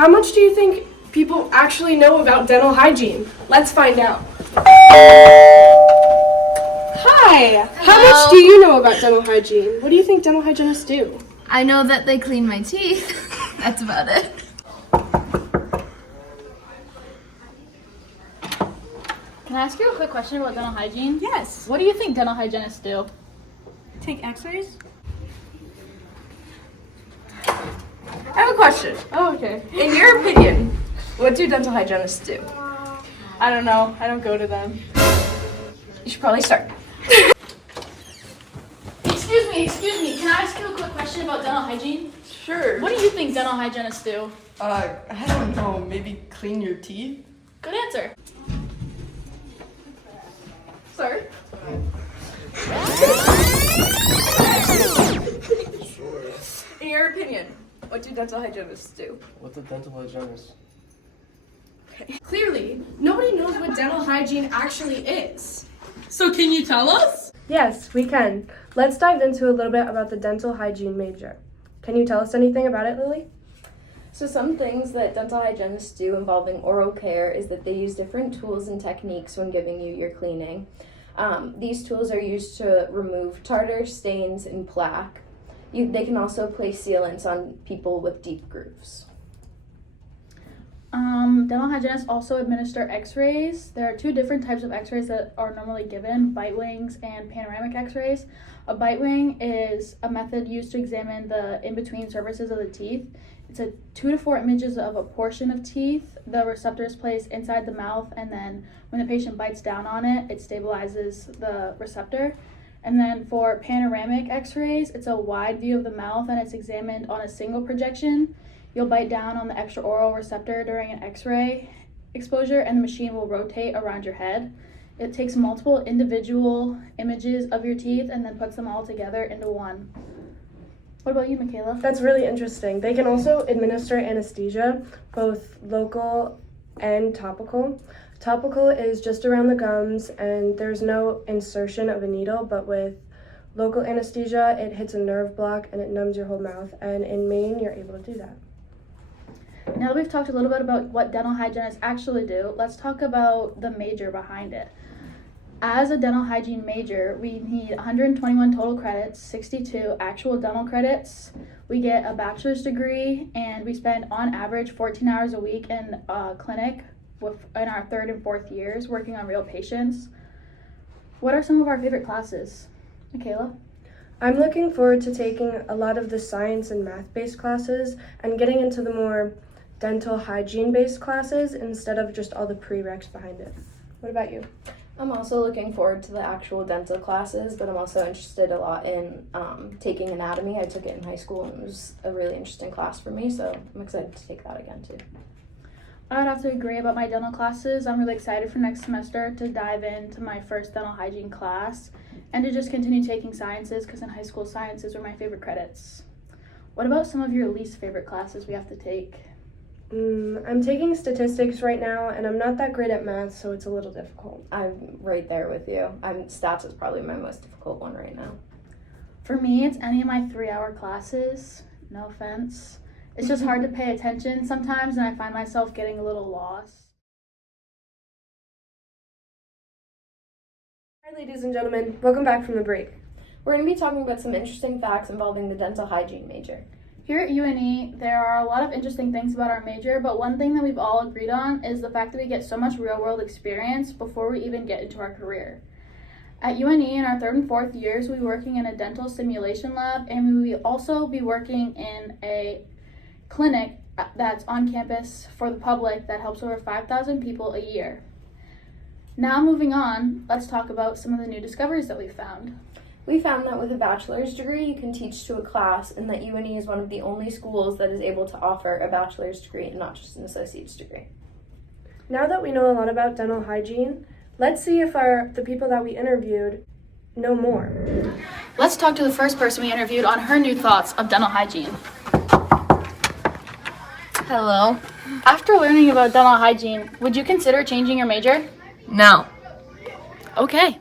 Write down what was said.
How much do you think people actually know about dental hygiene? Let's find out. Hi! How much do you know about dental hygiene? What do you think dental hygienists do? I know that they clean my teeth. That's about it. Can I ask you a quick question about dental hygiene? Yes. What do you think dental hygienists do? Take x-rays? I have a question. Oh, okay. In your opinion, what do dental hygienists do? I don't know. I don't go to them. You should probably start. Excuse me. Can I ask you a quick question about dental hygiene? Sure. What do you think dental hygienists do? I don't know, maybe clean your teeth? Good answer. Sorry. In your opinion, what do dental hygienists do? What's a dental hygienist? Clearly, nobody knows what dental hygiene actually is. So can you tell us? Yes, we can. Let's dive into a little bit about the dental hygiene major. Can you tell us anything about it, Lily? So some things that dental hygienists do involving oral care is that they use different tools and techniques when giving you your cleaning. These tools are used to remove tartar, stains, and plaque. They can also place sealants on people with deep grooves. Dental hygienists also administer x-rays. There are two different types of x-rays that are normally given, bite wings and panoramic x-rays. A bite wing is a method used to examine the in-between surfaces of the teeth. It's 2 to 4 images of a portion of teeth. The receptor is placed inside the mouth, and then when the patient bites down on it, it stabilizes the receptor. And then for panoramic x-rays, it's a wide view of the mouth, and it's examined on a single projection. You'll bite down on the extraoral receptor during an x-ray exposure, and the machine will rotate around your head. It takes multiple individual images of your teeth and then puts them all together into one. What about you, Michaela? That's really interesting. They can also administer anesthesia, both local and topical. Topical is just around the gums, and there's no insertion of a needle, but with local anesthesia, it hits a nerve block and it numbs your whole mouth. And in Maine, you're able to do that. Now that we've talked a little bit about what dental hygienists actually do, let's talk about the major behind it. As a dental hygiene major, we need 121 total credits, 62 actual dental credits. We get a bachelor's degree, and we spend on average 14 hours a week in a clinic in our 3rd and 4th years working on real patients. What are some of our favorite classes? Michaela? I'm looking forward to taking a lot of the science and math-based classes and getting into the more dental hygiene-based classes instead of just all the prereqs behind it. What about you? I'm also looking forward to the actual dental classes, but I'm also interested a lot in taking anatomy. I took it in high school, and it was a really interesting class for me, so I'm excited to take that again too. I would have to agree about my dental classes. I'm really excited for next semester to dive into my first dental hygiene class and to just continue taking sciences, because in high school sciences were my favorite credits. What about some of your least favorite classes we have to take? I'm taking statistics right now, and I'm not that great at math, so it's a little difficult. I'm right there with you. Stats is probably my most difficult one right now. For me, it's any of my 3-hour classes. No offense. It's just hard to pay attention sometimes, and I find myself getting a little lost. Hi, ladies and gentlemen. Welcome back from the break. We're going to be talking about some interesting facts involving the dental hygiene major. Here at UNE, there are a lot of interesting things about our major, but one thing that we've all agreed on is the fact that we get so much real-world experience before we even get into our career. At UNE, in our 3rd and 4th years, we'll be working in a dental simulation lab, and we will also be working in a clinic that's on campus for the public that helps over 5,000 people a year. Now moving on, let's talk about some of the new discoveries that we've found. We found that with a bachelor's degree, you can teach to a class, and that UNE is one of the only schools that is able to offer a bachelor's degree and not just an associate's degree. Now that we know a lot about dental hygiene, let's see if the people that we interviewed know more. Let's talk to the first person we interviewed on her new thoughts of dental hygiene. Hello. After learning about dental hygiene, would you consider changing your major? No. Okay.